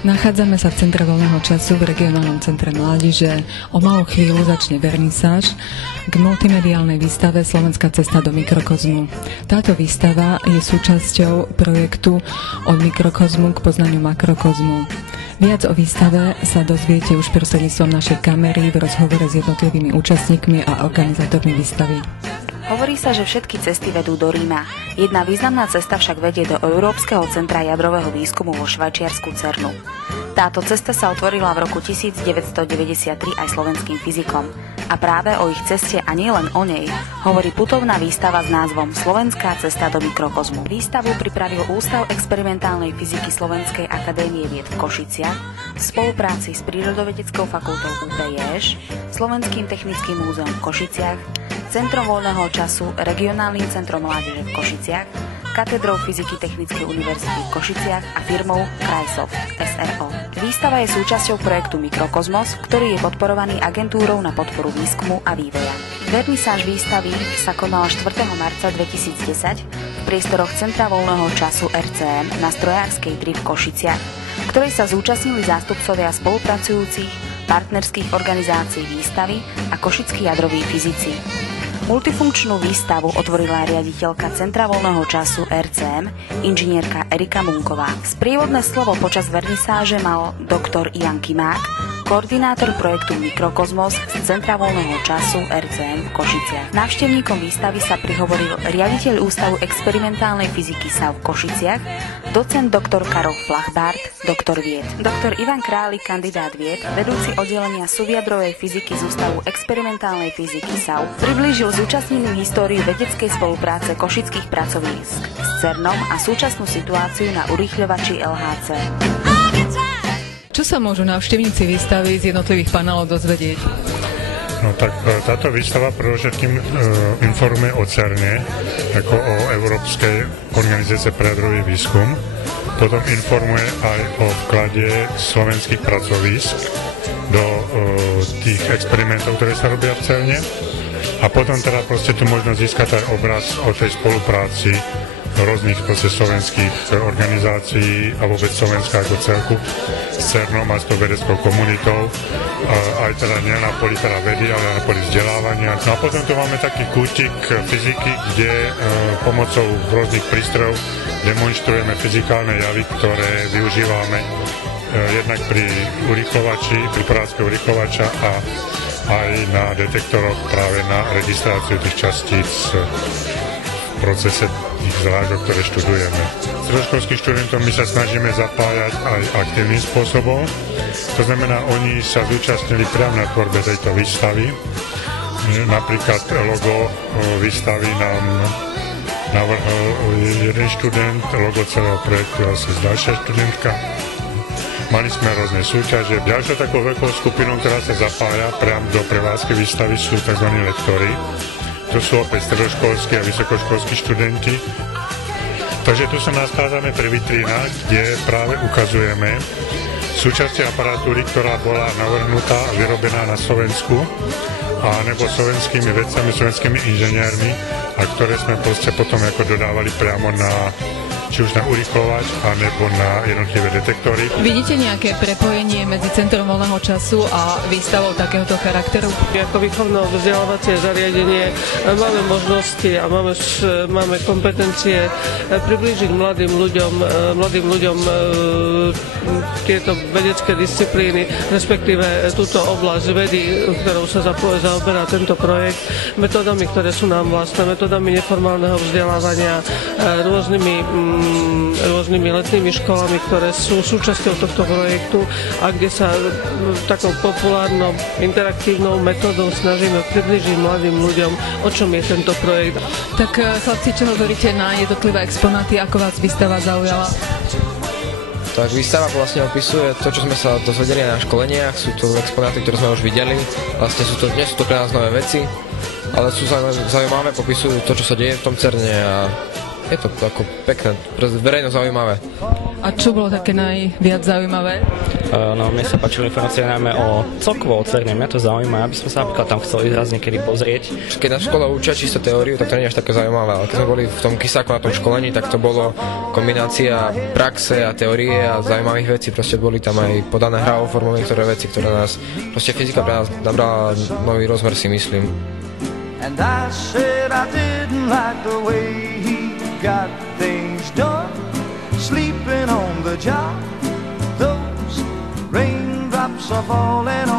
Nachádzame sa v centre voľného času v regionálnom centre mládeže. O malú chvíľu začne vernisáž k multimediálnej výstave Slovenská cesta do mikrokozmu. Táto výstava je súčasťou projektu Od mikrokozmu k poznaniu makrokozmu. Viac o výstave sa dozviete už prostredníctvom našej kamery v rozhovore s jednotlivými účastníkmi a organizátormi výstavy. Hovorí sa, že všetky cesty vedú do Ríma. Jedna významná cesta však vedie do Európskeho centra jadrového výskumu vo Švajčiarsku CERNu. Táto cesta sa otvorila v roku 1993 aj slovenským fyzikom. A práve o ich ceste a nielen o nej hovorí putovná výstava s názvom Slovenská cesta do mikrokozmu. Výstavu pripravil Ústav experimentálnej fyziky Slovenskej akadémie vied v Košiciach v spolupráci s Prírodovedeckou fakultou UPJ, Slovenským technickým múzeom v Košiciach, Centrom voľného času, Regionálnym centrom mládeže v Košiciach, Katedrou fyziky Technickej univerzity v Košiciach a firmou Krajsoft SRO. Výstava je súčasťou projektu Mikrokozmos, ktorý je podporovaný agentúrou na podporu výskumu a vývoja. Vernisáž výstavy sa konala 4. marca 2010 v priestoroch Centra voľného času RCM na Strojárskej 3 v Košiciach, ktorej sa zúčastnili zástupcovia spolupracujúcich partnerských organizácií výstavy a košickí jadroví fyzici. Multifunkčnú výstavu otvorila riaditeľka Centra voľného času RCM, inžinierka Erika Munková. Sprievodné slovo počas vernisáže mal doktor Ivan Kimák, koordinátor projektu Mikrokozmos z Centra voľného času RCM v Košiciach. Návštevníkom výstavy sa prihovoril riaditeľ Ústavu experimentálnej fyziky SAU v Košiciach, docent doktor Karol Flachbart, doktor vied. Doktor Ivan Králik, kandidát vied, vedúci oddelenia súviadrovej fyziky z Ústavu experimentálnej fyziky SAU, priblížil zúčastneným históriu vedeckej spolupráce košických pracovísk s CERNom a súčasnú situáciu na urýchľovači LHC. Čo sa môžu návštevníci výstavy z jednotlivých panelov dozvedieť? No tak táto výstava predovšetkým informuje o CERNe, ako o Európskej organizácie pre jadrový výskum. Potom informuje aj o vklade slovenských pracovísk do tých experimentov, ktoré sa robia v CERNe. A potom teda proste tu možno získať aj obraz o tej spolupráci rôznych slovenských organizácií a vôbec Slovenska ako celku s CERNom a s tou vedeckou komunitou, aj teda nie na poli teda vedy, ale na poli vzdelávania. No a potom tu máme taký kútik fyziky, kde pomocou rôznych prístrojov demonstrujeme fyzikálne javy, ktoré využívame jednak pri urýchlovači, pri porádzke urýchlovača a aj na detektoroch práve na registráciu tých častíc v procese tých zrážok, ktoré študujeme. Stredoškolských študentov my sa snažíme zapájať aj aktívnym spôsobom. To znamená, oni sa zúčastnili priamo na tvorbe tejto výstavy. Napríklad logo výstavy nám navrhol jeden študent, logo celého projektu asi ďalšia študentka. Mali sme rôzne súťaže. Ďalšou takou veľkou skupinou, ktorá sa zapája priamo do prevádzky výstavy, sú tzv. Lektori. To sú opäť stredoškolskí a vysokoškolskí študenti. Takže tu sa nachádzame pri vitrínach, kde práve ukazujeme súčasti aparatúry, ktorá bola navrhnutá a vyrobená na Slovensku a nebo slovenskými vedcami, slovenskými inžiniermi a ktoré sme proste potom ako dodávali priamo na či už na urýchlovač, alebo na jednotlivé detektory. Vidíte nejaké prepojenie medzi Centrom voľného času a výstavou takéhoto charakteru? Ako výchovno-vzdelávacie zariadenie máme možnosti a máme kompetencie priblížiť mladým ľuďom tieto vedecké disciplíny, respektíve túto oblasť vedy, ktorou sa zaoberá tento projekt, metódami, ktoré sú nám vlastné, metódami neformálneho vzdelávania, rôznymi letnými školami, ktoré sú súčasťou tohto projektu a kde sa takou populárnou, interaktívnou metódou snažíme približiť mladým ľuďom, o čom je tento projekt. Tak chlapci, čo hovoríte na jednotlivé exponáty, ako vás výstava zaujala? Tak výstava vlastne opisuje to, čo sme sa dozvedeli na školeniach. Sú to exponáty, ktoré sme už videli. Vlastne nie sú to pre nás nové veci, ale sú zaujímavé, popisujú to, čo sa deje v tom CERNe a Je to ako pekné, verejno zaujímavé. A čo bolo také najviac zaujímavé? No, mne sa páčili informácie najmä o celkovo o CERNe, mňa to zaujíma, aby sme sa napríklad tam chceli raz niekedy pozrieť. Keď na škole učia čisto teóriu, tak to nie je až také zaujímavé, ale keď sme boli v tom kysáku na tom školení, tak to bolo kombinácia praxe a teórie a zaujímavých vecí, proste boli tam aj podané hravou formou niektoré veci, ktoré nás, proste fyzika pre nás nabrala nový rozmer, si myslím. And I said I didn't like the way he got things done, sleeping on the job. Those raindrops are falling